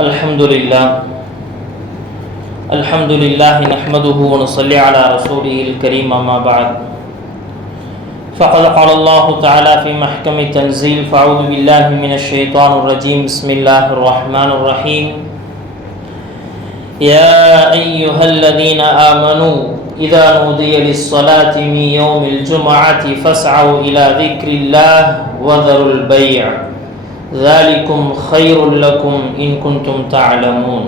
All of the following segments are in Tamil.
الحمد لله الحمد لله نحمده ونصلي على رسوله الكريم أما بعد فقد قال الله تعالى في محكم تنزيل فأعوذ بالله من الشيطان الرجيم بسم الله الرحمن الرحيم يا أيها الذين آمنوا إذا نودي للصلاة من يوم الجمعة فاسعوا إلى ذكر الله وذروا البيع ذلكم خير لكم إن كنتم تعلمون.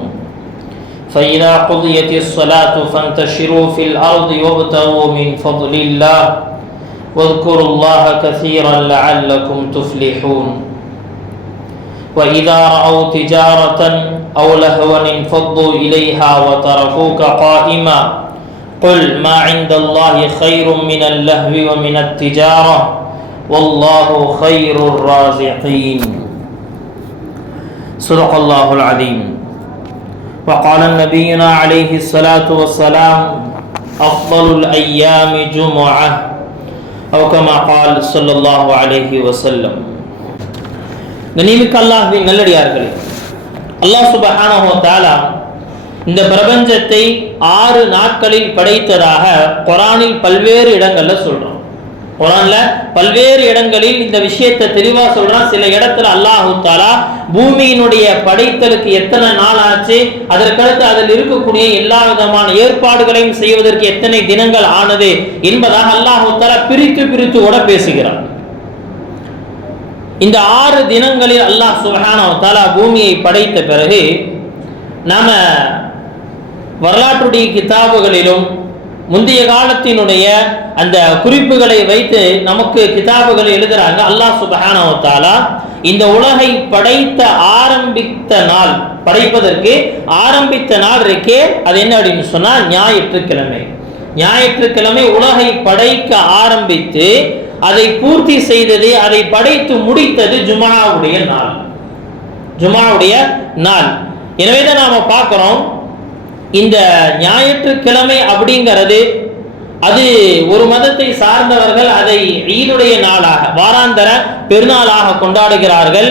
فإذا قضيت الصلاة فانتشروا في الأرض وابتغوا من فضل الله واذكروا الله كثيرا لعلكم تفلحون. وإذا رأوا تجارة أو لهوا انفضوا إليها وتركوك قائما قل ما عند الله خير من اللهو ومن التجارة والله خير الرازقين. صدق الله العظيم وقال نبينا عليه الصلاة والسلام أفضل الأيام جمعة أو كما قال صلى الله عليه وسلم கண்ணியமிக்க அல்லாஹ்வின் நல்லடியார்களே அல்லாஹ் சுபஹானஹு தஆலா இந்த பிரபஞ்சத்தை ஆறு நாட்களில் படைத்ததாக குரானில் பல்வேறு இடங்கள்ல சொல்றோம் குரான்ல பல்வேறு இடங்களில் இந்த விஷயத்தை தெளிவா சொல்றான். சில இடத்துல அல்லாஹு தாலா பூமியினுடைய படைத்தலுக்கு எத்தனை நாள் ஆச்சு அதற்கடுத்து அதில் இருக்கக்கூடிய எல்லா விதமான ஏற்பாடுகளையும் செய்வதற்கு எத்தனை தினங்கள் ஆனது என்பதாக அல்லாஹு தாலா பிரித்து பிரித்து கூட பேசுகிறான். இந்த ஆறு தினங்களில் அல்லாஹ் சுபஹான தாலா பூமியை படைத்த பிறகு நாம வரலாற்றுடைய கிதாபுகளிலும் முந்தைய காலத்தினுடைய அந்த குறிப்புகளை வைத்து நமக்கு கிதாபுகளை எழுதுறாங்க. அல்லாஹ் சுபஹான இந்த உலகை படைத்த ஆரம்பித்த நாள் படைப்பதற்கு ஆரம்பித்த நாள் இருக்கே அது என்ன அப்படின்னு சொன்னால் ஞாயிற்றுக்கிழமை. ஞாயிற்றுக்கிழமை உலகை படைக்க ஆரம்பித்து அதை பூர்த்தி செய்தது அதை படைத்து முடித்தது ஜுமாவுடைய நாள். ஜுமாவுடைய நாள். எனவே தான் நாம பார்க்கிறோம் இந்த ஞாயிற்றுக்கிழமை அப்படிங்கிறது அது ஒரு மதத்தை சார்ந்தவர்கள் அதை ஈதுடைய நாளாக வாராந்தர பெருநாளாக கொண்டாடுகிறார்கள்.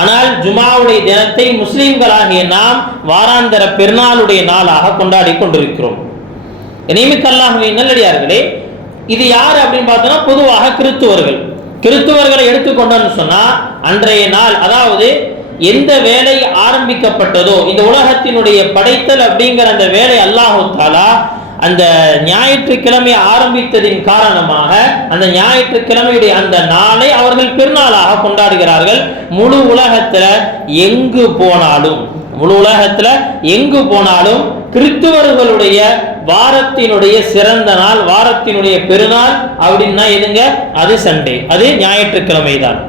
ஆனால் ஜுமாவுடைய தினத்தை முஸ்லிம்களாகிய நாம் வாராந்தர பெருநாளுடைய நாளாக கொண்டாடி கொண்டிருக்கிறோம். நியமிக்கல்லாகவே நல்லடியார்களே இது யார் அப்படின்னு பார்த்தோம்னா பொதுவாக கிறித்துவர்கள் கிறித்துவர்களை எடுத்துக்கொண்டோம்னு சொன்னா அன்றைய நாள் அதாவது எந்த வேலை ஆரம்பிக்கப்பட்டதோ இந்த உலகத்தினுடைய படைத்தல் அப்படிங்கிற அந்த வேலை அல்லாஹாலா அந்த ஞாயிற்றுக்கிழமை ஆரம்பித்ததின் காரணமாக அந்த ஞாயிற்றுக்கிழமையுடைய அந்த நாளை அவர்கள் பெருநாளாக கொண்டாடுகிறார்கள். முழு உலகத்துல எங்கு போனாலும் முழு உலகத்துல எங்கு போனாலும் கிறிஸ்துவர்களுடைய வாரத்தினுடைய சிறந்த நாள் வாரத்தினுடைய பெருநாள் அப்படின்னா எதுங்க? அது சண்டே. அது ஞாயிற்றுக்கிழமை தான்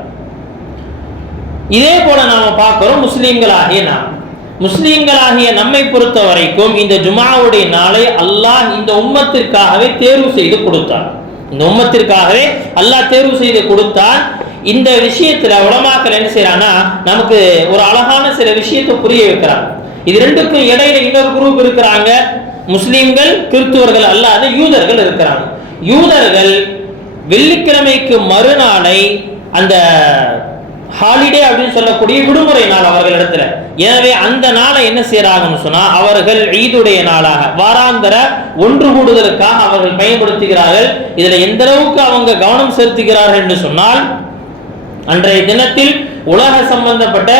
இதே போல நாம பார்க்கிறோம் முஸ்லீம்களாகிய நாம். முஸ்லீம்களாகிய நம்மை பொறுத்த வரைக்கும் இந்த ஜுமாவுடைய நாளை அல்லாஹ் இந்த உம்மத்திற்காகவே தேர்வு செய்து கொடுத்தார் இந்த உம்மத்திற்காகவே அல்லாஹ் தேர்வு செய்து கொடுத்தார் இந்த விஷயத்துல உலமாக்கள் என்ன செய்யறான்னா நமக்கு ஒரு அழகான சில விஷயத்தை புரிய வைக்கிறாங்க. இது ரெண்டுக்கும் இடையில இன்னொரு குரூப் இருக்கிறாங்க. முஸ்லீம்கள் கிறிஸ்துவர்கள் அல்லாத யூதர்கள் இருக்கிறாங்க. யூதர்கள் வெள்ளிக்கிழமைக்கு மறுநாளை அந்த ஹாலிடே அப்படின்னு சொல்லக்கூடிய விடுமுறை நாள் அவர்களிடத்துல. எனவே அந்த நாளை என்ன செய்யறாங்கன்னு சொன்னா அவர்கள் ஈதுடைய நாளாக வாராந்தர ஒன்று கூடுதலுக்காக அவர்கள் பயன்படுத்துகிறார்கள். இதுல எந்த அளவுக்கு அவங்க கவனம் செலுத்துகிறார்கள் என்று சொன்னால் அன்றைய தினத்தில் உலக சம்பந்தப்பட்ட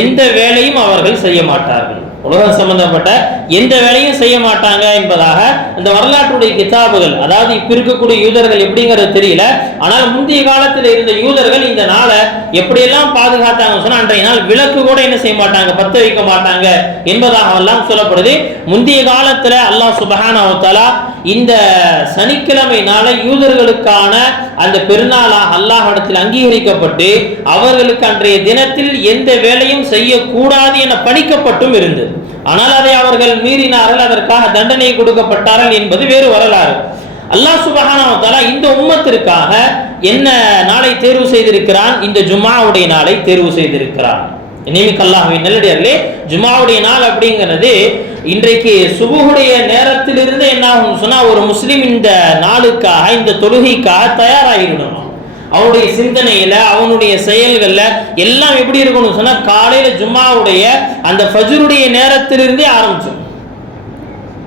எந்த வேலையும் அவர்கள் செய்ய மாட்டார்கள். உலகம் சம்பந்தப்பட்ட எந்த வேலையும் செய்ய மாட்டாங்க என்பதாக இந்த வரலாற்றுடைய கிதாபுகள் அதாவது இப்ப இருக்கக்கூடிய யூதர்கள் எப்படிங்கிறது தெரியல. ஆனால் முந்தைய காலத்தில் இருந்த யூதர்கள் இந்த நாளை எப்படியெல்லாம் பாதுகாத்தாங்க சொன்னா அன்றைய நாள் விளக்கு கூட என்ன செய்ய மாட்டாங்க பத்த வைக்க மாட்டாங்க என்பதாக எல்லாம் சொல்லப்படுது. முந்தைய காலத்துல அல்லாஹ் சுபஹானா இந்த சனிக்கிழமை நாளை யூதர்களுக்கான அந்த பெருநாளாக அல்லாஹிடத்தில் அங்கீகரிக்கப்பட்டு அவர்களுக்கு அன்றைய தினத்தில் எந்த வேலையும் செய்யக்கூடாது என பணிக்கப்பட்டும் இருந்தது. ஆனால் அதை அவர்கள் மீறினார்கள் அதற்காக தண்டனை கொடுக்கப்பட்டார்கள் என்பது வேறு வரலாறு. அல்லாஹ் சுபஹானா இந்த உம்மத்திற்காக என்ன நாளை தேர்வு செய்திருக்கிறான்? இந்த ஜுமாவுடைய நாளை தேர்வு செய்திருக்கிறான். நியமிக்க அல்லாஹுவின் நல்லடியார்களே ஜுமாவுடைய நாள் அப்படிங்கிறது இன்றைக்கு சுபுகுடைய நேரத்திலிருந்து என்ன ஆகும் சொன்னா ஒரு முஸ்லீம் இந்த நாளுக்காக இந்த தொழுகைக்காக தயாராகிடணும் அவனுடைய சிந்தனையில அவனுடைய செயல்கள்ல எல்லாம் எப்படி இருக்கணும்னு சொன்னா காலையில ஜும்மாவுடைய அந்த ஃபஜ்ருடைய நேரத்திலிருந்தே ஆரம்பிச்சோம்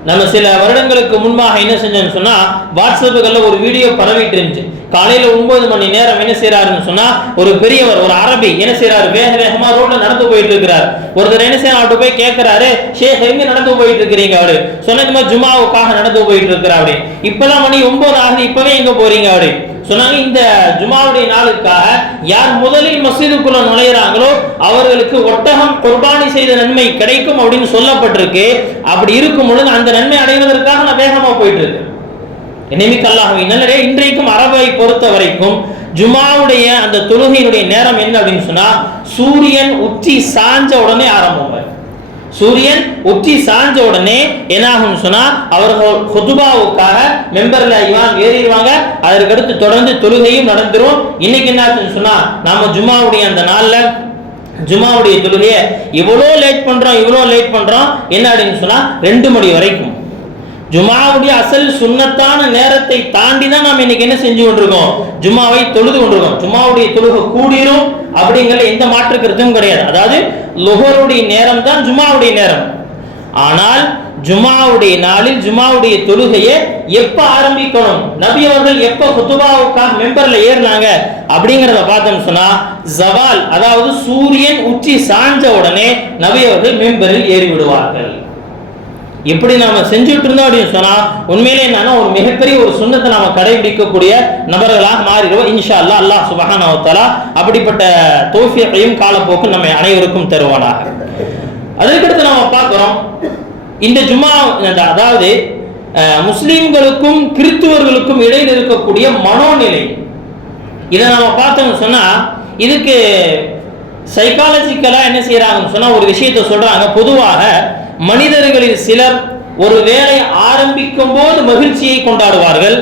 நம்ம சில வருடங்களுக்கு முன்பாக என்ன செஞ்சோம்னு சொன்னா வாட்ஸ்அப்புகளில் ஒரு வீடியோ பரவிட்டு இருந்துச்சு காலையில ஒன்பது மணி நேரம் என்ன செய்யறாருன்னு சொன்னா ஒரு பெரியவர் ஒரு அரபி என்ன செய்யறாரு வேக வேகமா ரோட்ல நடந்து போயிட்டு இருக்கிறார். ஒருத்தர் என்ன செய்யறாரு? அவர்கிட்ட போய் கேட்கிறாரு ஷேக் எங்க நடந்து போயிட்டு இருக்கிறீங்க அவரு? சொன்னதுமா ஜுமாவுக்காக நடந்து போயிட்டு இருக்கிறாரு. அப்படி. இப்பதான் மணி ஒன்பது ஆகுது இப்பவே எங்க போறீங்க அவரு சொன்னாங்க இந்த ஜுமாவுடைய நாளுக்காக யார் முதலில் மசீதுக்குள்ள நுழையிறாங்களோ அவர்களுக்கு ஒட்டகம் குர்பானி செய்த நன்மை கிடைக்கும் அப்படின்னு சொல்லப்பட்டிருக்கு. அப்படி இருக்கும் பொழுது அந்த நன்மை அடைவதற்காக நான் வேகமா போயிட்டு இருக்கேன் நிமிக்க அல்லாஹ்வை இன்றைக்கும் அரபை பொறுத்த வரைக்கும் ஜுமாவுடைய அந்த தொழுகையினுடைய நேரம் என்ன அப்படின்னு சொன்னா சூரியன் உச்சி சாஞ்ச உடனே ஆரம்பம் சூரியன் உச்சி சாஞ்ச உடனே என்ன ஆகும்னு சொன்னா அவர்கள் ஹொதுபாவுக்காக மெம்பர்ல இமாம் ஏறிடுவாங்க. அதற்கடுத்து தொடர்ந்து தொழுகையும் நடந்துரும். இன்னைக்கு என்ன ஆச்சுன்னு சொன்னா நாம ஜுமாவுடைய அந்த நாள்ல ஜுமாவுடைய தொழுகையை இவ்வளோ லேட் பண்றோம் இவ்வளோ லேட் பண்றோம். என்ன அப்படின்னு சொன்னா ரெண்டு மணி வரைக்கும். ஜுமாவுடைய அசல் சுண்ணத்தான நேரத்தை தாண்டி தான் நாம் இன்னைக்கு என்ன செஞ்சு கொண்டிருக்கோம்? ஜுமாவை தொழுது கொண்டிருக்கோம். ஜுமாவுடைய தொழுகை கூடிரும் அப்படிங்கிற எந்த மாற்று கருத்தும் கிடையாது. அதாவது லுகருடைய நேரம் தான் ஜுமாவுடைய நேரம். ஆனால் ஜுமாவுடைய நாளில் ஜுமாவுடைய தொழுகையை எப்ப ஆரம்பிக்கணும்? நபி அவர்கள் எப்ப குத்துபாவுக்காக மெம்பர்ல ஏறினாங்க? அப்படிங்கிறத பார்த்தோம்னு சொன்னா ஜவால் அதாவது சூரியன் உச்சி சாஞ்ச உடனே நபி அவர்கள் மெம்பரில் ஏறி விடுவார்கள் இப்படி நாம செஞ்சுட்டு இருந்தோம் அப்படின்னு சொன்னா உண்மையிலே என்னன்னா ஒரு மிகப்பெரிய ஒரு சுண்ணத்தை நாம கடைபிடிக்கக்கூடிய நபர்களாக மாறிடுவோம். இன்ஷா அல்லா அல்லாஹ் சுபஹானஹு அப்படிப்பட்ட தோஃபியத்தையும் காலப்போக்கு நம்ம அனைவருக்கும் தருவானாக. அதுக்கடுத்து நாம பார்க்கிறோம் இந்த ஜும்மா இந்த அதாவது முஸ்லீம்களுக்கும் கிறிஸ்துவர்களுக்கும் இடையில் இருக்கக்கூடிய மனோநிலை. இதை நம்ம பார்த்தோம்னு சொன்னா இதுக்கு சைக்காலஜிக்கலா என்ன செய்யறாங்கன்னு சொன்னா ஒரு விஷயத்த சொல்றாங்க. பொதுவாக மனிதர்களில் சிலர் ஒரு வேலை ஆரம்பிக்கும் போது மகிழ்ச்சியை கொண்டாடுவார்கள்.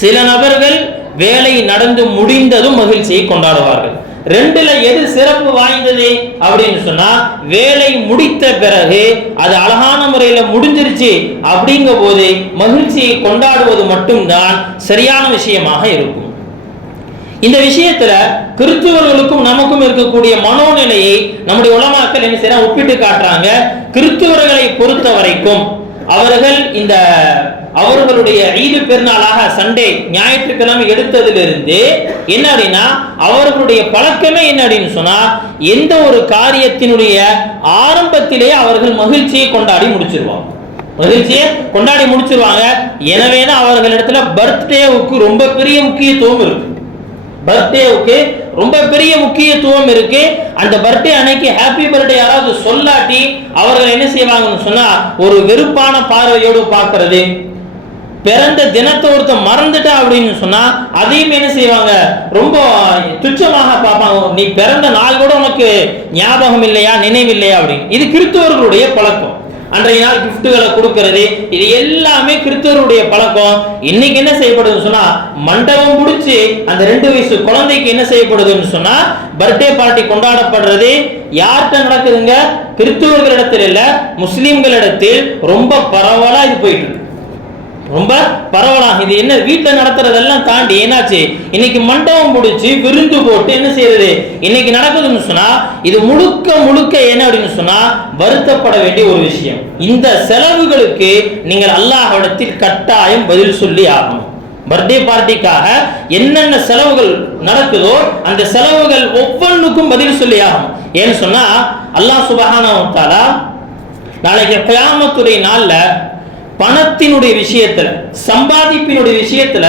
சில நபர்கள் வேலை நடந்து முடிந்ததும் மகிழ்ச்சியை கொண்டாடுவார்கள். ரெண்டுல எது சிறப்பு வாய்ந்தது அப்படின்னு சொன்னா வேலை முடித்த பிறகு அது அழகான முறையில முடிஞ்சிருச்சு அப்படிங்கும் போது மகிழ்ச்சியை கொண்டாடுவது மட்டும்தான் சரியான விஷயமாக இருக்கும். இந்த விஷயத்துல கிறிஸ்துவர்களுக்கும் நமக்கும் இருக்கக்கூடிய மனோநிலையை நம்முடைய உலமாக்கள் என்ன செய்யறா ஒப்பிட்டு காட்டுறாங்க. கிறிஸ்துவர்களை பொறுத்த வரைக்கும் அவர்கள் இந்த அவர்களுடைய ஈது பெருநாளாக சண்டே ஞாயிற்றுக்கிழமை எடுத்ததிலிருந்து என்ன அப்படின்னா அவர்களுடைய பழக்கமே என்ன அப்படின்னு சொன்னா எந்த ஒரு காரியத்தினுடைய ஆரம்பத்திலே அவர்கள் மகிழ்ச்சியை கொண்டாடி முடிச்சிருவாங்க. மகிழ்ச்சியை கொண்டாடி முடிச்சிருவாங்க. எனவே தான் அவர்களிடத்துல பர்த்டேவுக்கு ரொம்ப பெரிய முக்கியத்துவம் இருக்கு. பர்த்டேவுக்கு ரொம்ப பெரிய முக்கியத்துவம் இருக்கு. அந்த பர்த்டே அன்னைக்கு ஹாப்பி பர்த்டே யாராவது சொல்லாட்டி அவர்கள் என்ன செய்வாங்கன்னு சொன்னா ஒரு வெறுப்பான பார்வையோடு பார்க்கறது. பிறந்த தினத்தை ஒருத்தன் மறந்துட்டா அப்படின்னு சொன்னா அதையும் என்ன செய்வாங்க? ரொம்ப துச்சமாக பார்ப்பாங்க. நீ பிறந்த நாள் கூட உனக்கு ஞாபகம் இல்லையா நினைவு இல்லையா அப்படின்னு. இது கிறிஸ்தவர்களுடைய பழக்கம். அன்றைய நாள் கிஃப்ட்டுகளை கொடுக்கறது. இது எல்லாமே கிறிஸ்தவருடைய பழக்கம். இன்னைக்கு என்ன செய்யப்படுதுன்னு சொன்னா மண்டபம் முடிச்சு அந்த ரெண்டு வயசு குழந்தைக்கு என்ன செய்யப்படுதுன்னு சொன்னா பர்த்டே பார்ட்டி கொண்டாடப்படுறது. யார்கிட்ட நடக்குதுங்க? கிறிஸ்தவர்களிடத்தில் இல்ல முஸ்லிம்களிடத்தில் ரொம்ப பரவலா இது போயிட்டு இருக்கு. ரொம்ப பரவலாக இது என்ன வீட்டுல நடத்துறதெல்லாம் தாண்டி என்னாச்சு? இன்னைக்கு மண்டபம் பிடிச்சி விருந்து போட்டு என்ன செய்யறது இன்னைக்கு நடக்குதுன்னு சொன்னா இது முழுக்க முழுக்க என்ன அப்படின்னு சொன்னா வருத்தப்பட வேண்டிய ஒரு விஷயம். இந்த செலவுகளுக்கு நீங்கள் அல்லாஹிடத்தில் கட்டாயம் பதில் சொல்லி ஆகணும். பர்த்டே பார்ட்டிக்காக என்னென்ன செலவுகள் நடக்குதோ அந்த செலவுகள் ஒவ்வொன்றுக்கும் பதில் சொல்லி ஆகும் ஏன்னு சொன்னா அல்லாஹ் சுபஹானஹு நாளைக்கு கிராமத்துறை நாள்ல பணத்தினுடைய விஷயத்துல சம்பாதிப்பினுடைய விஷயத்துல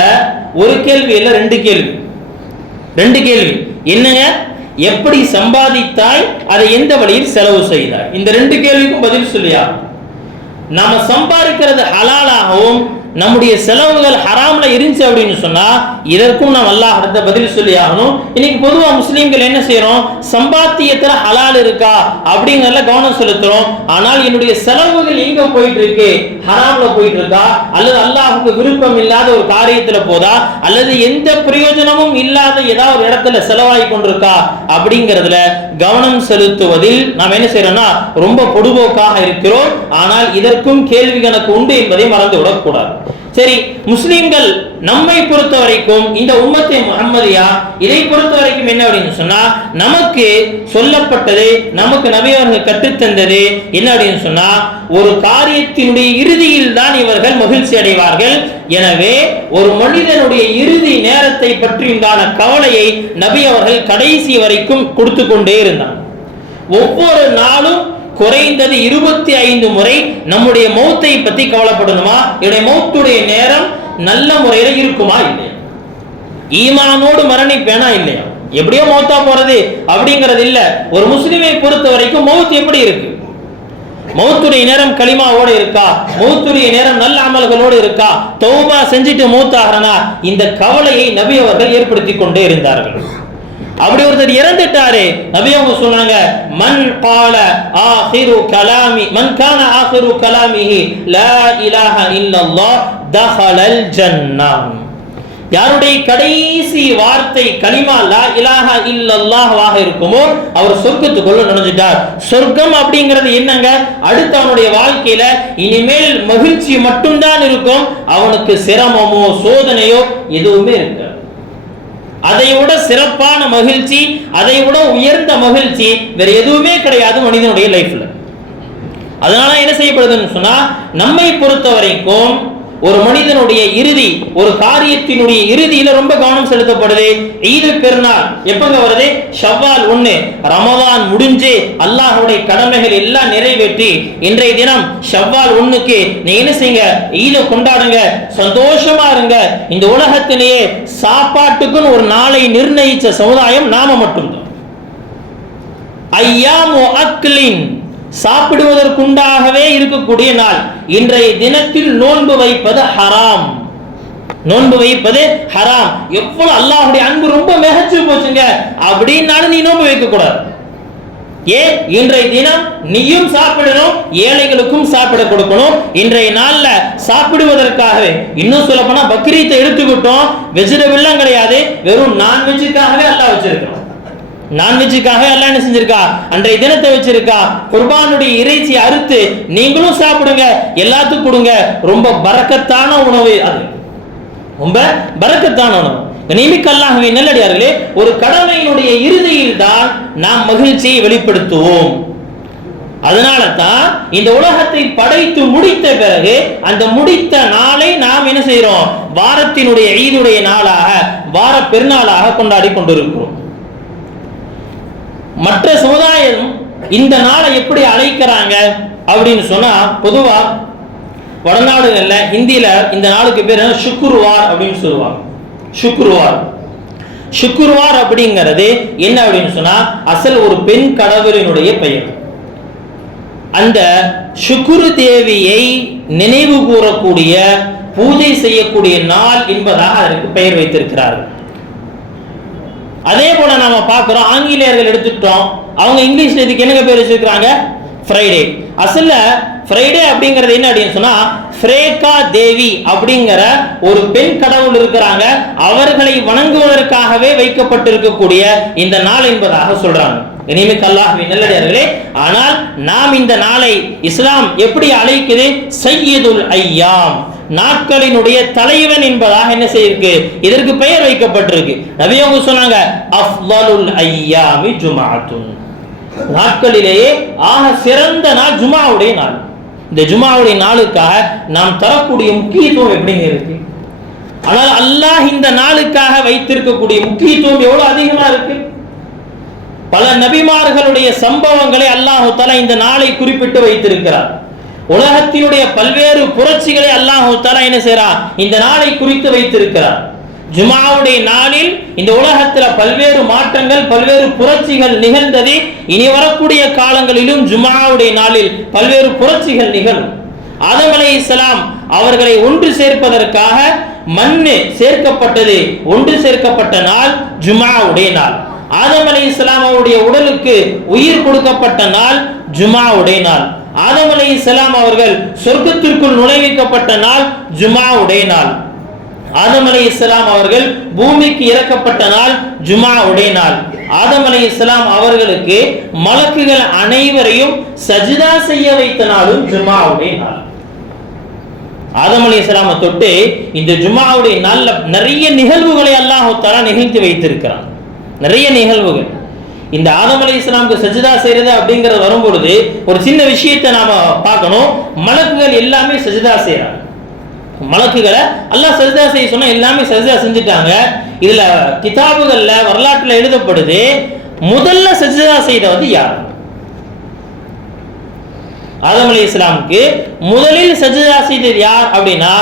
ஒரு கேள்வி இல்ல ரெண்டு கேள்வி. ரெண்டு கேள்வி. என்னங்க? எப்படி சம்பாதித்தாய் அதை எந்த வழியில் செலவு செய்தாய்? இந்த ரெண்டு கேள்விக்கும் பதில் சொல்லியா? நாம சம்பாதிக்கிறது ஹலாலாகவும் நம்முடைய செலவுகள் ஹராம்ல இருந்துச்சு அப்படின்னு சொன்னா இதற்கும் நாம் அல்லாஹ் அடுத்த பதில் சொல்லி ஆகணும். இன்னைக்கு பொதுவா முஸ்லீம்கள் என்ன செய்யறோம் சம்பாத்தியத்துல ஹலால் இருக்கா? அப்படிங்கறதுல கவனம் செலுத்துறோம். ஆனால் என்னுடைய செலவுகள் எங்க போயிட்டு இருக்கு ஹராம்ல போயிட்டு இருக்கா அல்லது அல்லாஹுக்கு விருப்பம் இல்லாத ஒரு காரியத்துல போதா? அல்லது எந்த பிரயோஜனமும் இல்லாத ஏதாவது ஒரு இடத்துல செலவாகி கொண்டிருக்கா? அப்படிங்கறதுல கவனம் செலுத்துவதில் நாம் என்ன செய்யறோம்னா ரொம்ப பொடுபோக்காக இருக்கிறோம். ஆனால் இதற்கும் கேள்வி கணக்கு உண்டு என்பதை மறந்து விடக்கூடாது சரி முஸ்லிம்கள் நம்மை பொறுத்த வரைக்கும் இந்த உம்மத்தை முகம்மதியா இதை பொறுத்த வரைக்கும் என்ன அப்படின்னு சொன்னா நமக்கு சொல்லப்பட்டது நமக்கு நபியவர்கள் கற்றுத்தந்தது என்ன அப்படின்னு சொன்னா ஒரு காரியத்தினுடைய இறுதியில் தான் இவர்கள் மகிழ்ச்சி அடைவார்கள். எனவே ஒரு மனிதனுடைய இறுதி நேரத்தை பற்றி உண்டான கவலையை நபி அவர்கள் கடைசி வரைக்கும் கொடுத்து கொண்டே இருந்தார் ஒவ்வொரு நாளும் குறைந்தது இருபத்தி ஐந்து முறை நம்முடைய மௌத்தை பத்தி கவலைப்படணுமா? என்னுடைய மௌத்துடைய நேரம் நல்ல முறையில இருக்குமா இல்லையா? ஈமானோடு மரணிப்பேனா இல்லையா? எப்படியோ மௌத்தா போறது அப்படிங்கிறது இல்ல. ஒரு முஸ்லிமை பொறுத்த வரைக்கும் மௌத் எப்படி இருக்கு? மௌத்துடைய நேரம் களிமாவோடு இருக்கா? மௌத்துடைய நேரம் நல்ல அமல்களோடு இருக்கா? தௌபா செஞ்சுட்டு மௌத்தாகிறனா? இந்த கவலையை நபி அவர்கள் ஏற்படுத்தி கொண்டே இருந்தார்கள். அப்படி ஒருத்தர் இறந்துட்டாரு. நபி அவங்க சொன்னாங்க மன் கால ஆசிரு கலாமி மன் கான ஆசிரு கலாமிஹி லா இலாஹ இல்லல்லாஹ் தஹலல் ஜன்னம். யாருடைய கடைசி வார்த்தை கலிமா லா இலாஹ இல்லல்லாஹ்வாக இருக்குமோ அவர் சொர்க்கத்துக்குள்ள நுழைஞ்சிட்டார். சொர்க்கம் அப்படிங்கிறது என்னங்க? அடுத்து அவனுடைய வாழ்க்கையில இனிமேல் மகிழ்ச்சி மட்டும்தான் இருக்கும் அவனுக்கு சிரமமோ சோதனையோ எதுவுமே இருக்காது. அதை விட சிறப்பான மகிழ்ச்சி அதை விட உயர்ந்த மகிழ்ச்சி வேற எதுவுமே கிடையாது மனிதனுடைய லைஃப்ல அதனால என்ன செய்யப்படுதுன்னு சொன்னா நம்மை பொறுத்த வரைக்கும் ஒரு மனிதனுடைய இறுதி ஒரு காரியத்தினுடைய இறுதியில ரொம்ப கவனம் செலுத்தப்படுது. ஈது பெருநாள் எப்பங்க வருது? ஷவ்வால் ஒண்ணு. ரமதான் முடிஞ்சு அல்லாஹுடைய கடமைகள் எல்லாம் நிறைவேற்றி இன்றைய தினம் ஷவ்வால் ஒண்ணுக்கு நீ என்ன செய்யுங்க? ஈத கொண்டாடுங்க. சந்தோஷமா இருங்க. இந்த உலகத்திலேயே சாப்பாட்டுக்குன்னு ஒரு நாளை நிர்ணயிச்ச சமுதாயம் நாம மட்டும்தான். ஐயாமோ அக்லின். சாப்பிடுவதற்குண்டாகவே இருக்கக்கூடிய நாள். இன்றைய தினத்தில் நோன்பு வைப்பது ஹராம். நோன்பு வைப்பது ஹராம். எவ்வளவு அல்லாஹுடைய அன்பு ரொம்ப மிகச்சு போச்சுங்க. அப்படின்னாலும் நீ நோன்பு வைக்க கூடாது ஏன்? இன்றைய தினம் நீயும் சாப்பிடணும் ஏழைகளுக்கும் சாப்பிட கொடுக்கணும். இன்றைய நாள்ல சாப்பிடுவதற்காகவே இன்னும் சொல்ல போனா பக்ரீத்தை எடுத்துக்கிட்டோம். வெஜிடபிள்லாம் கிடையாது. வெறும் நான்வெஜ்ஜுக்காகவே அல்லாஹ் வச்சிருக்கோம் நான்வெஜ்ஜுக்காக எல்லாம் என்ன செஞ்சிருக்கா? அன்றைய தினத்தை வச்சிருக்கா? குர்பானுடைய இறைச்சி அறுத்து நீங்களும் சாப்பிடுங்க எல்லாத்துக்கும் கொடுங்க. ரொம்ப பரக்கத்தான உணவு அது. ரொம்ப பரக்கத்தான உணவு. நியமிக்கல்லாகவே நல்லடியார்களே ஒரு கடமையினுடைய இறுதியில் தான் நாம் மகிழ்ச்சியை வெளிப்படுத்துவோம். அதனால தான் இந்த உலகத்தை படைத்து முடித்த பிறகு அந்த முடித்த நாளை நாம் என்ன செய்யறோம் வாரத்தினுடைய ஈதுடைய நாளாக வார பெருநாளாக கொண்டாடி கொண்டிருக்கிறோம். மற்ற சமுதாயம் இந்த நாளை எப்படி அழைக்கிறாங்க அப்படின்னு சொன்னா பொதுவா வடநாடுகள்ல ஹிந்தியில இந்த நாளுக்கு பேர் என்ன? சுக்குருவார் அப்படின்னு சொல்லுவாங்க. சுக்குருவார். சுக்குருவார் அப்படிங்கிறது என்ன அப்படின்னு சொன்னா அசல் ஒரு பெண் கடவுளினுடைய பெயர். அந்த சுக்குரு தேவியை நினைவு கூறக்கூடிய பூஜை செய்யக்கூடிய நாள் என்பதாக அதற்கு பெயர் வைத்திருக்கிறார்கள். அதே போல நாம பார்க்கிறோம் ஆங்கிலேயர்கள் எடுத்துட்டோம் அவங்க இங்கிலீஷ்ல இதுக்கு என்னங்க பேர் வச்சிருக்காங்க ஃப்ரைடே அசல்ல ஃப்ரைடே அப்படிங்கிறது என்ன அப்படின்னு சொன்னா ஃப்ரேகா தேவி அப்படிங்கிற ஒரு பெண் கடவுள் இருக்கிறாங்க. அவர்களை வணங்குவதற்காகவே வைக்கப்பட்டிருக்கக்கூடிய இந்த நாள் என்பதாக சொல்றாங்க. இனிமிக்க அல்லாஹ்வின் நல்லடியார்களே ஆனால் நாம் இந்த நாளை இஸ்லாம் எப்படி அழைக்குது? சையதுல் ஐயாம். நாட்களினுடைய தலைவன் என்பதாக என்ன செய்யிருக்கு இதற்கு பெயர் வைக்கப்பட்டிருக்கு. நபி சொன்னாங்க அஃலலுல் ஐயாமி ஜுமாத்துன் நாட்களிலேயே ஆக சிறந்த நாள் ஜுமாவுடைய நாள். இந்த ஜுமாவுடைய நாளுக்காக நாம் தரக்கூடிய முக்கியத்துவம் எப்படிங்க இருக்கு? ஆனால் அல்லாஹ் இந்த நாளுக்காக வைத்திருக்கக்கூடிய முக்கியத்துவம் எவ்வளவு அதிகமா இருக்கு? பல நபிமார்களுடைய சம்பவங்களை அல்லாஹு தலா இந்த நாளை குறிப்பிட்டு வைத்திருக்கிறார். உலகத்தினுடைய பல்வேறு புரட்சிகளை அல்லாஹு என்ன செய்யறான் இந்த நாளை குறித்து வைத்திருக்கிறார். ஜுமாவுடைய நாளில் இந்த உலகத்துல பல்வேறு மாற்றங்கள் பல்வேறு புரட்சிகள் நிகழ்ந்தது. இனி வரக்கூடிய காலங்களிலும் ஜுமாவுடைய நாளில் பல்வேறு புரட்சிகள் நிகழும். ஆதம் அலைஹிஸ்ஸலாம் அவர்களை ஒன்று சேர்ப்பதற்காக மண்ணு சேர்க்கப்பட்டது ஒன்று சேர்க்கப்பட்ட நாள் ஜுமாவுடைய நாள். ஆதம் அலைஹிஸ்ஸலாம் அவருடைய உடலுக்கு உயிர் கொடுக்கப்பட்ட நாள் ஜுமாவுடைய நாள். ஆதம் அலைஹிஸ்ஸலாம் அவர்கள் சொர்க்கத்திற்குள் நுழைவிக்கப்பட்ட நாள் ஜுமாவுடைய நாள். ஆதம் அலை இஸ்லாம் அவர்கள் பூமிக்கு இறக்கப்பட்ட நாள் ஜுமா உடைய நாள். ஆதம் அலை இஸ்லாம் அவர்களுக்கு மலக்குகள் அனைவரையும் சஜிதா செய்ய வைத்த நாளும் ஜுமா உடைய நாள். ஆதம் அலி இஸ்லாமை தொட்டு இந்த ஜுமாவுடைய நல்ல நிறைய நிகழ்வுகளை அல்லாஹு தரா நிகழ்த்தி வைத்திருக்கிறான். நிறைய நிகழ்வுகள். இந்த ஆதம் அலி இஸ்லாமுக்கு சஜிதா செய்யறது அப்படிங்கிறது வரும்பொழுது ஒரு சின்ன விஷயத்தை நாம பார்க்கணும். மலக்குகள் எல்லாமே சஜிதா செய்யறாங்க. மலக்குகளை எல்லாம் சஜிதா செய்ய சொன்னா எல்லாமே சஜிதா செஞ்சுட்டாங்க. இதுல கிதாபுகள்ல வரலாற்றுல எழுதப்படுது முதல்ல சஜிதா செய்தவது யார்? ஆதம் அலி இஸ்லாமுக்கு முதலில் சஜிதா செய்தது யார் அப்படின்னா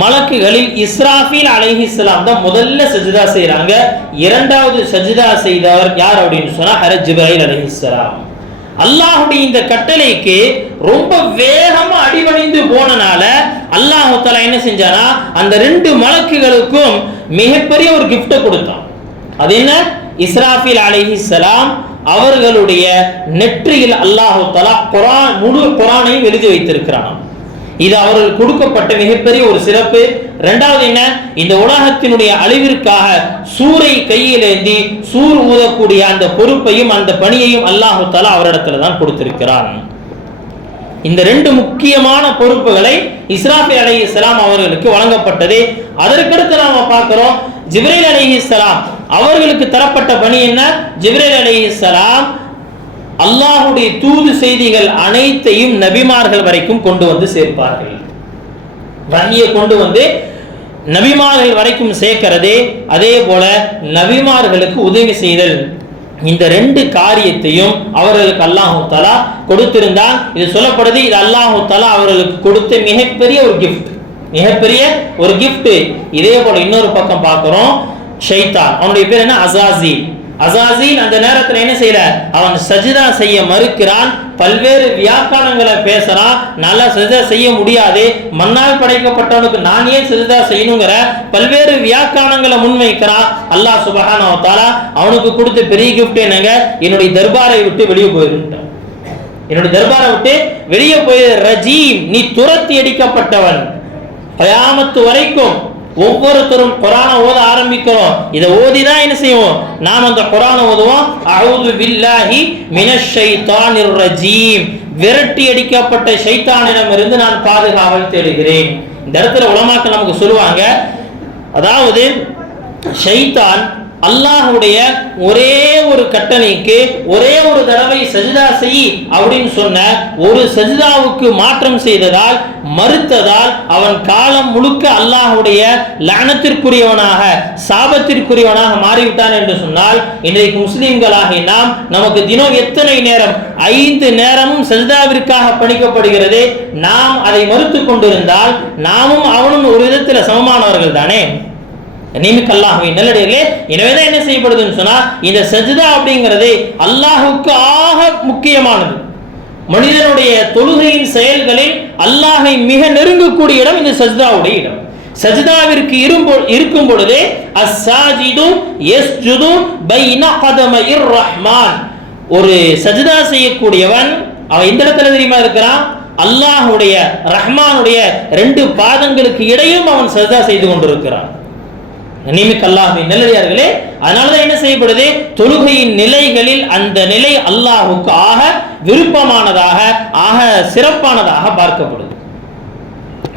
மலக்குகளில் இஸ்ராஃபில் அலைஹி இஸ்லாம் தான் முதல்ல சஜிதா செய்யறாங்க இரண்டாவது சஜிதா செய்தவர் யார் அப்படின்னு சொன்னா ஹரத் ஜிப்ராஹில் அலைஹி இஸ்லாம். அல்லாஹுடைய இந்த கட்டளைக்கு ரொம்ப வேகமா அடிபணிந்து போனனால அல்லாஹு தலா என்ன செஞ்சானா அந்த ரெண்டு மலக்குகளுக்கும் மிகப்பெரிய ஒரு கிஃப்ட்டை கொடுத்தான். அது என்ன? இஸ்ராஃபில் அலைஹிஸ்ஸலாம் அவர்களுடைய நெற்றியில் அல்லாஹு தலா குரான் முழு குரானையும் எழுதி வைத்திருக்கிறான். இது அவர்கள் கொடுக்கப்பட்ட மிகப்பெரிய ஒரு சிறப்பு. இரண்டாவது என்ன? இந்த உலகத்தினுடைய அழிவிற்காக சூரை கையில் ஏந்தி சூர் ஊதக்கூடிய அந்த பொறுப்பையும் அந்த பணியையும் அல்லாஹு தலா அவரிடத்துல தான் கொடுத்திருக்கிறான். இந்த ரெண்டு முக்கியமான பொறுப்புகளை இஸ்ராஃபி இஸ்லாம் அவர்களுக்கு வழங்கப்பட்டது. அதற்கடுத்து நாம பார்க்கிறோம் ஜிப்ரீல் அலைஹிஸ்ஸலாம் அவர்களுக்கு தரப்பட்ட பணி என்ன? ஜிப்ரீல் அலைஹிஸ்ஸலாம் அல்லாஹுடைய தூது செய்திகள் அனைத்தையும் நபிமார்கள் வரைக்கும் கொண்டு வந்து சேர்ப்பார்கள். வங்கியை கொண்டு வந்து நபிமார்கள் வரைக்கும் சேர்க்கிறதே அதே போல நபிமார்களுக்கு உதவி செய்தல். இந்த ரெண்டு காரியத்தையும் அவர்களுக்கு அல்லாஹு தலா கொடுத்திருந்தால் இது சொல்லப்படுது இது அல்லாஹு தலா அவர்களுக்கு கொடுத்த மிகப்பெரிய ஒரு கிஃப்ட் மிகப்பெரிய ஒரு கிஃப்ட் இதே போல இன்னொரு பக்கம் பார்க்கிறோம். ஷைத்தான். அவனுடைய பேர் என்ன? அசாசி அசாசின் அந்த நேரத்தில் என்ன செய்யல? அவன் சஜிதா செய்ய மறுக்கிறான். பல்வேறு வியாக்கானங்களை பேசுறான். நல்லா சஜிதா செய்ய முடியாது. மண்ணால் படைக்கப்பட்டவனுக்கு நான் ஏன் சஜிதா செய்யணுங்கிற பல்வேறு வியாக்கானங்களை முன்வைக்கிறான். அல்லாஹ் சுபஹானஹு அவத்தாரா அவனுக்கு கொடுத்த பெரிய கிஃப்ட் என்னங்க? என்னுடைய தர்பாரை விட்டு வெளியே போயிருந்தான் என்னுடைய தர்பாரை விட்டு வெளியே போய் ரஜீம் நீ துரத்தி அடிக்கப்பட்டவன். கயாமத்து வரைக்கும் ஒவ்வொருத்தரும் குரான ஓத ஆரம்பிக்கிறோம். இதை ஓதி தான் என்ன செய்வோம்? நாம் அந்த குரான ஓதுவோம். அவுது வில்லாஹி மினஷ் ஷைத்தானிர் ரஜீம் விரட்டி அடிக்கப்பட்ட ஷைத்தானிடமிருந்து நான் பாதுகாவல் தேடுகிறேன். இந்த இடத்துல உலமாக்கள் நமக்கு சொல்லுவாங்க அதாவது ஷைத்தான் அல்லாஹுடைய ஒரே ஒரு கட்டளைக்கு ஒரே ஒரு தடவை சஜிதா செய் அப்படின்னு சொன்ன ஒரு சஜிதாவுக்கு மாற்றம் செய்ததால் மறுத்ததால் அவன் காலம் முழுக்க அல்லாஹுடைய லعنத்திற்குரியவனாக சாபத்திற்குரியவனாக மாறிவிட்டான் என்று சொன்னால் இன்றைக்கு முஸ்லிம்களாக நாம் நமக்கு தினம் எத்தனை நேரம்? ஐந்து நேரமும் சஜிதாவிற்காக பணிக்கப்படுகிறது. நாம் அதை மறுத்து கொண்டிருந்தால் நாமும் அவனும் ஒரு விதத்தில் சமமானவர்கள் தானே? நியமிக்க அல்லாஹுவை நல்லடிகளே எனவேதான் என்ன செய்யப்படுதுன்னு சொன்னா இந்த சஜிதா அப்படிங்கிறது அல்லாஹுக்கு ஆக முக்கியமானது. மனிதனுடைய தொழுகையின் செயல்களில் அல்லாஹை மிக நெருங்கக்கூடிய இடம் இந்த சஜிதாவுடைய இடம். சஜிதாவிற்கு இரும்பொ இருக்கும் பொழுதே அஸ்ஸாஜிது யஸ்ஜுது பைன கதமையிர் ரஹ்மான் ஒரு சஜிதா செய்யக்கூடியவன் அவன் எந்த இடத்துல தெரியுமா இருக்கிறான்? அல்லாஹுடைய ரஹ்மானுடைய ரெண்டு பாதங்களுக்கு இடையும் அவன் சஜிதா செய்து கொண்டிருக்கிறான். நிமிக் அல்லாஹின் நல்லடியார்களே அதனாலதான் என்ன செய்யப்படுது? தொழுகையின் நிலைகளில் அந்த நிலை அல்லாஹுக்கு ஆக விருப்பமானதாக ஆக சிறப்பானதாக பார்க்கப்படுது.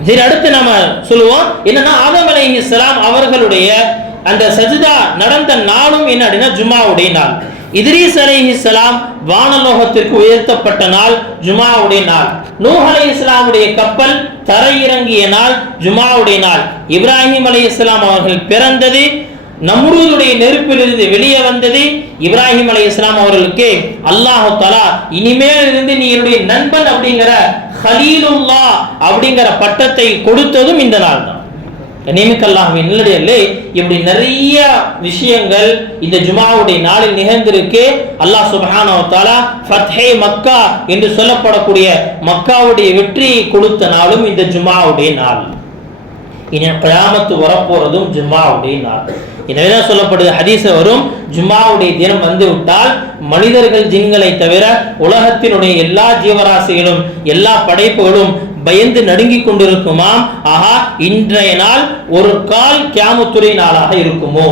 சரி அடுத்து நம்ம சொல்லுவோம். என்னன்னா ஆதம் இஸ்லாம் அவர்களுடைய அந்த சஜிதா நடந்த நாளும் என்ன அப்படின்னா ஜும்மாவுடைய நாள். இத்ரீஸ் இஸ்லாம் வானலோகத்திற்கு உயர்த்தப்பட்ட நாள் ஜுமாவுடைய நாள். நூஹ் அலைஹிஸ்ஸலாமுடைய கப்பல் தரையிறங்கிய நாள் ஜுமாவுடைய நாள். இப்ராஹிம் இஸ்லாம் அவர்கள் பிறந்தது நம்ரூதுடைய நெருப்பிலிருந்து வெளியே வந்தது இப்ராஹிம் அலை இஸ்லாம் அவர்களுக்கு அல்லாஹு தலா இனிமேல் இருந்து நீ என்னுடைய நண்பன் அப்படிங்கிற ஹலீலுல்லா அப்படிங்கிற பட்டத்தை கொடுத்ததும் இந்த நாள் தான் நியமிக்கல்லாஹின் நல்லடியல்லே இப்படி நிறைய விஷயங்கள் இந்த ஜுமாவுடைய நாளில் நிகழ்ந்திருக்கு. அல்லாஹ் சுபஹானவத்தாலா ஃபத்ஹே மக்கா என்று சொல்லப்படக்கூடிய மக்காவுடைய வெற்றியை கொடுத்த நாளும் இந்த ஜுமாவுடைய நாள். இனி கிராமத்து வரப்போறதும் ஜுமாவுடைய நாள். எனவேதான் சொல்லப்படுது ஹதீச வரும் ஜும்மாவுடைய தினம் வந்து விட்டால் மனிதர்கள் ஜின்களை தவிர உலகத்தினுடைய எல்லா ஜீவராசிகளும் எல்லா படைப்புகளும் பயந்து நடுங்கிக் கொண்டிருக்குமாம் ஆஹா இன்றைய நாள் ஒரு கால் கியாமத்துறை நாளாக இருக்குமோ?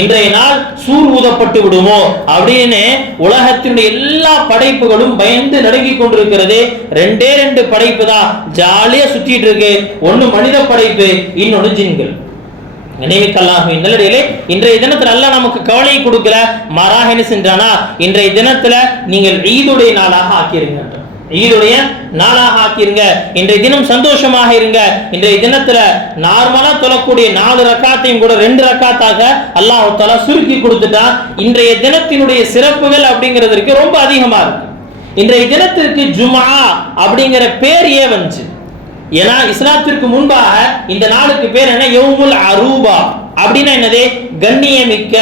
இன்றைய நாள் சூர் ஊதப்பட்டு விடுமோ? அப்படின்னு உலகத்தினுடைய எல்லா படைப்புகளும் பயந்து நடுங்கிக் கொண்டிருக்கிறது. ரெண்டே ரெண்டு படைப்பு தான் ஜாலியா சுத்திட்டு இருக்கு. ஒன்னு மனித படைப்பு இன்னொன்னு ஜின்கள். நினைவுக்கல்லாகும் நல்லடியிலே இன்றைய தினத்துல அல்ல நமக்கு கவலை கொடுக்கல. மாறாக என்ன சென்றானா இன்றைய தினத்துல நீங்கள் ஈதுடைய நாளாக ஆக்கியிருக்கின்ற ஈடுடைய நாளாக ஆக்கிருங்க. இன்றைய தினம் சந்தோஷமாக இருங்க. இன்றைய தினத்துல நார்மலா தொழக்கூடிய நாலு ரக்காத்தையும் கூட ரெண்டு ரக்காத்தாக அல்லாஹ் தாலா சுருக்கி கொடுத்துட்டா இன்றைய தினத்தினுடைய சிறப்புகள் அப்படிங்கிறதுக்கு ரொம்ப அதிகமா இருக்கு. இன்றைய தினத்திற்கு ஜுமா அப்படிங்கிற பேர் ஏன் வந்துச்சு? ஏன்னா இஸ்லாத்திற்கு முன்பாக இந்த நாளுக்கு பேர் என்ன? யௌமுல் அரூபா. அப்படின்னா என்னது? கண்ணியமிக்க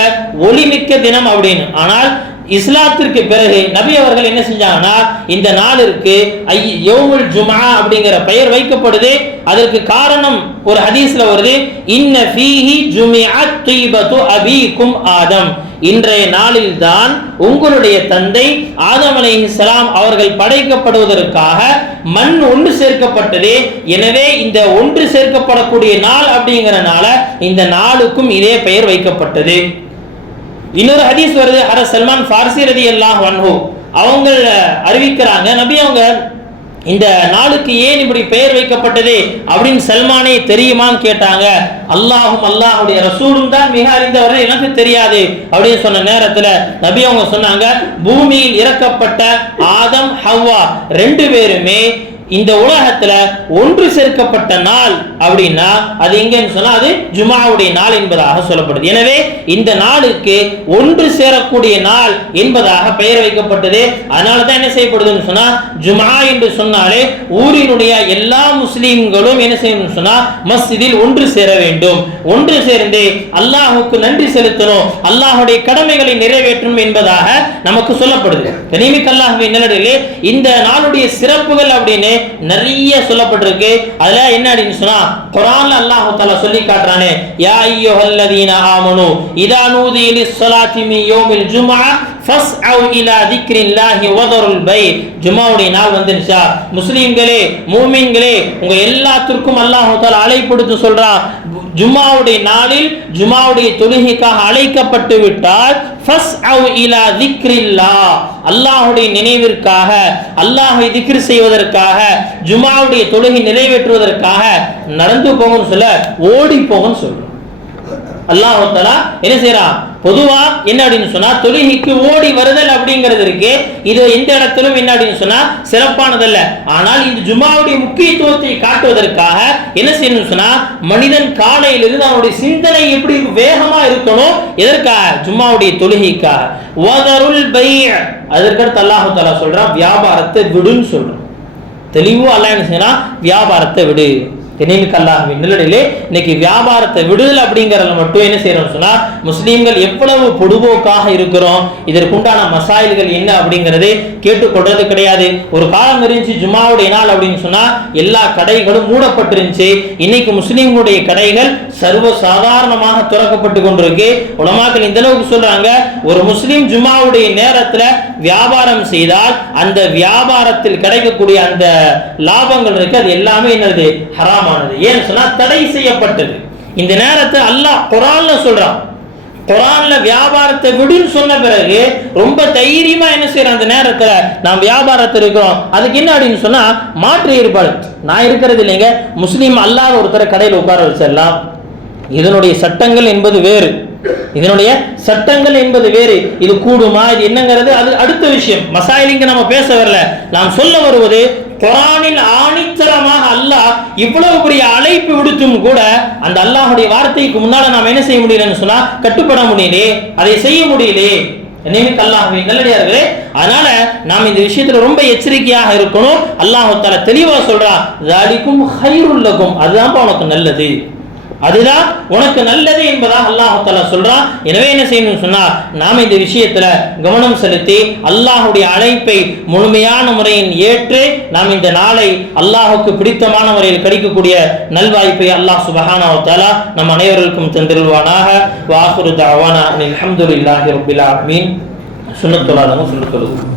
ஒளிமிக்க தினம் அப்படின்னு. ஆனால் இஸ்லாத்திற்கு பிறகு நபி அவர்கள் என்ன செஞ்சாங்கன்னா இந்த நாளிற்கு ஐ யௌமுல் ஜுமா அப்படிங்கிற பெயர் வைக்கப்படுது. அதற்கு காரணம் ஒரு ஹதீஸ்ல வருது. இன்ன ஃபீஹி ஜுமிஅத் தீபத்து அபீக்கும் ஆதம். இன்றைய நாளில் தான் உங்களுடைய தந்தை ஆதம் அலைஹிஸ்ஸலாம் அவர்கள் படைக்கப்படுவதற்காக மண் ஒன்று சேர்க்கப்பட்டது. எனவே இந்த ஒன்று சேர்க்கப்படக்கூடிய நாள் அப்படிங்கிறனால இந்த நாளுக்கும் இதே பெயர் வைக்கப்பட்டது. இன்னொரு ஹதீஸ் வருது ஹர சல்மான் ஃபார்சி ரதி அல்லாஹ் வன்ஹோ அவங்க அறிவிக்கிறாங்க நபி அவங்க இந்த நாளுக்கு ஏன் இப்படி பெயர் வைக்கப்பட்டது அப்படின்னு சல்மானே தெரியுமான்னு கேட்டாங்க. அல்லாஹும் அல்லாஹுடைய ரசூலும் தான் மிக அறிந்தவர்கள் எனக்கு தெரியாது அப்படின்னு சொன்ன நேரத்துல நபி அவங்க சொன்னாங்க பூமியில் இறக்கப்பட்ட ஆதம் ஹவ்வா ரெண்டு பேருமே இந்த உலகத்துல ஒன்று சேர்க்கப்பட்ட நாள் அப்படின்னா அது எங்கன்னு சொன்னா அது ஜுமாவுடைய நாள் என்பதாக சொல்லப்படுது. எனவே இந்த நாளுக்கு ஒன்று சேரக்கூடிய நாள் என்பதாக பெயர் வைக்கப்பட்டது. அதனால தான் என்ன செய்யப்படுதுன்னு சொன்னா ஜுமா என்று சொன்னாலே ஊரினுடைய எல்லா முஸ்லீம்களும் என்ன செய்யணும்னு சொன்னா மஸ்ஜிதில் ஒன்று சேர வேண்டும். ஒன்று சேர்ந்து அல்லாஹுக்கு நன்றி செலுத்தணும். அல்லாஹுடைய கடமைகளை நிறைவேற்றணும் என்பதாக நமக்கு சொல்லப்படுது. கனிமிக் அல்லாஹுவின் நிலடிலே இந்த நாளுடைய சிறப்புகள் அப்படின்னு நிறைய சொல்லப்பட்டிருக்கு. அதுல என்ன அப்படின்னு சொன்னா குரான் அல்லாஹு தஆலா சொல்லி காட்டுறானே யா ஐயோ அய்யுஹல்லதீன ஆமனு இதா நூதிய லிஸ்ஸலாத்தி மின் யௌமில் ஜும்ஆ ஃபஸ்அவ் இலா திக்ரில்லாஹி பை ஜும்ஆவுடைய நாள் வந்துருச்சா? முஸ்லீம்களே மூமின்களே உங்க எல்லாத்திற்கும் அல்லாஹு தஆலா அழைப்படுத்து சொல்றான் ஜுமாவுடைய நாளில் ஜுமாவுடைய தொழுகைக்காக அழைக்கப்பட்டு விட்டால் அல்லாஹுடைய திக்ரில்லா. நினைவிற்காக அல்லாஹை திக்ர் செய்வதற்காக ஜுமாவுடைய தொழுகை நிறைவேற்றுவதற்காக நடந்து போகணும்னு சொல்ல ஓடி போகணும்னு சொல்லு அல்லாஹ் என்ன செய்யறான் பொதுவா என்ன அப்படின்னு சொன்னா தொழுகைக்கு ஓடி வருதல் அப்படிங்கிறது இருக்கு. இது எந்த இடத்திலும் என்ன அப்படின்னு சொன்னா சிறப்பானதல்ல. ஆனால் இந்த ஜுமாவுடைய முக்கியத்துவத்தை காட்டுவதற்காக என்ன செய்யணும்னு சொன்னா மனிதன் காலையிலிருந்து அவனுடைய சிந்தனை எப்படி வேகமா இருக்கணும் எதற்காக? ஜும்மாவுடைய தொழுகைக்காக. ஓதருள் பை அதற்கடுத்து அல்லாஹு தஆலா சொல்றான் வியாபாரத்தை விடுன்னு சொல்றான். தெளிவா அல்லாஹ் என்ன செய்யறான்? வியாபாரத்தை விடு. தெனிமிக்கு அல்லாஹ்வின் நிலடிலே இன்னைக்கு வியாபாரத்தை விடுதல் அப்படிங்கறத மட்டும் என்ன செய்யறோம்னு சொன்னா முஸ்லீம்கள் எவ்வளவு பொடுபோக்காக இருக்கிறோம் இதற்குண்டான மசாயில்கள் என்ன அப்படிங்கறது கேட்டுக்கொள்றது கிடையாது. ஒரு காலம் இருந்துச்சு ஜுமாவுடைய நாள் அப்படின்னு சொன்னா எல்லா கடைகளும் மூடப்பட்டிருந்துச்சு. இன்னைக்கு முஸ்லீம்களுடைய கடைகள் சர்வ சாதாரணமாக திறக்கப்பட்டு கொண்டிருக்கு. உலமாக்கள் இந்த அளவுக்கு சொல்றாங்க ஒரு முஸ்லீம் ஜுமாவுடைய நேரத்துல வியாபாரம் செய்தால் அந்த வியாபாரத்தில் கிடைக்கக்கூடிய அந்த லாபங்கள் இருக்கு அது எல்லாமே என்னது? ஹராம் ஹராமானது ஏன்னு சொன்னால் தடை செய்யப்பட்டது. இந்த நேரத்தை அல்லாஹ் குரான்ல சொல்றான். குரான்ல வியாபாரத்தை விடுன்னு சொன்ன பிறகு ரொம்ப தைரியமா என்ன செய்யறோம் அந்த நேரத்துல? நாம் வியாபாரத்தில் இருக்கிறோம். அதுக்கு என்ன அப்படின்னு சொன்னா மாற்று ஏற்பாடு. நான் இருக்கிறது இல்லைங்க. முஸ்லீம் அல்லாத ஒருத்தரை கடையில் உட்கார வச்சிடலாம். இதனுடைய சட்டங்கள் என்பது வேறு. இதனுடைய சட்டங்கள் என்பது வேறு. இது கூடுமா? இது என்னங்கிறது அது அடுத்த விஷயம். மசாயிலிங்க நம்ம பேச வரல. நாம் சொல்ல வருவது குரானில் ஆணித்தரமாக அல்லாஹ் இவ்வளவு பெரிய அழைப்பு விடுத்தும் கூட அந்த அல்லாஹுடைய வார்த்தைக்கு முன்னால நாம் என்ன செய்ய முடியலன்னு சொன்னா கட்டுப்பட முடியலே அதை செய்ய முடியலே. நியமித்து அல்லாஹ்வை நல்லடியார்களே அதனால நாம் இந்த விஷயத்துல ரொம்ப எச்சரிக்கையாக இருக்கணும். அல்லாஹ் தலை தெளிவா சொல்றான் அதுதான் உனக்கு நல்லது. அதுதான் உனக்கு நல்லது என்பதாக அல்லாஹ் சொல்றான். எனவே என்ன செய்யணும்னு சொன்னா நாம இந்த விஷயத்துல கவனம் செலுத்தி அல்லாஹுடைய அழைப்பை முழுமையான முறையில் ஏற்று நாம் இந்த நாளை அல்லாஹுக்கு பிடித்தமான முறையில் கிடைக்கக்கூடிய நல்வாய்ப்பை அல்லாஹ் சுபஹானஹு நம் அனைவருக்கும் தந்திருவானாக. வாஹிரு தஅவானா அல்ஹம்துலில்லாஹி ரப்பில் ஆலமீன். சுண்ணத்துலாதமும் சுன்னத்துல்லாஹ்